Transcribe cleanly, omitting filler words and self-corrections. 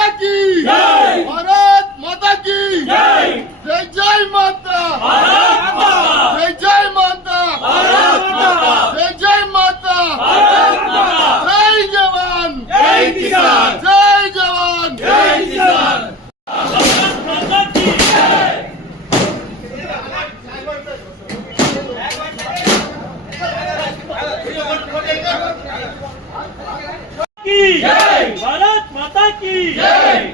माता की जय, भारत माता की जय, जय जय माता, भारत माता, जय जय माता, भारत माता, जय जय माता, भारत माता, जय जवान जय किसान, जय जवान जय किसान, भारत माता की जय। की जय, भारत माता की जय।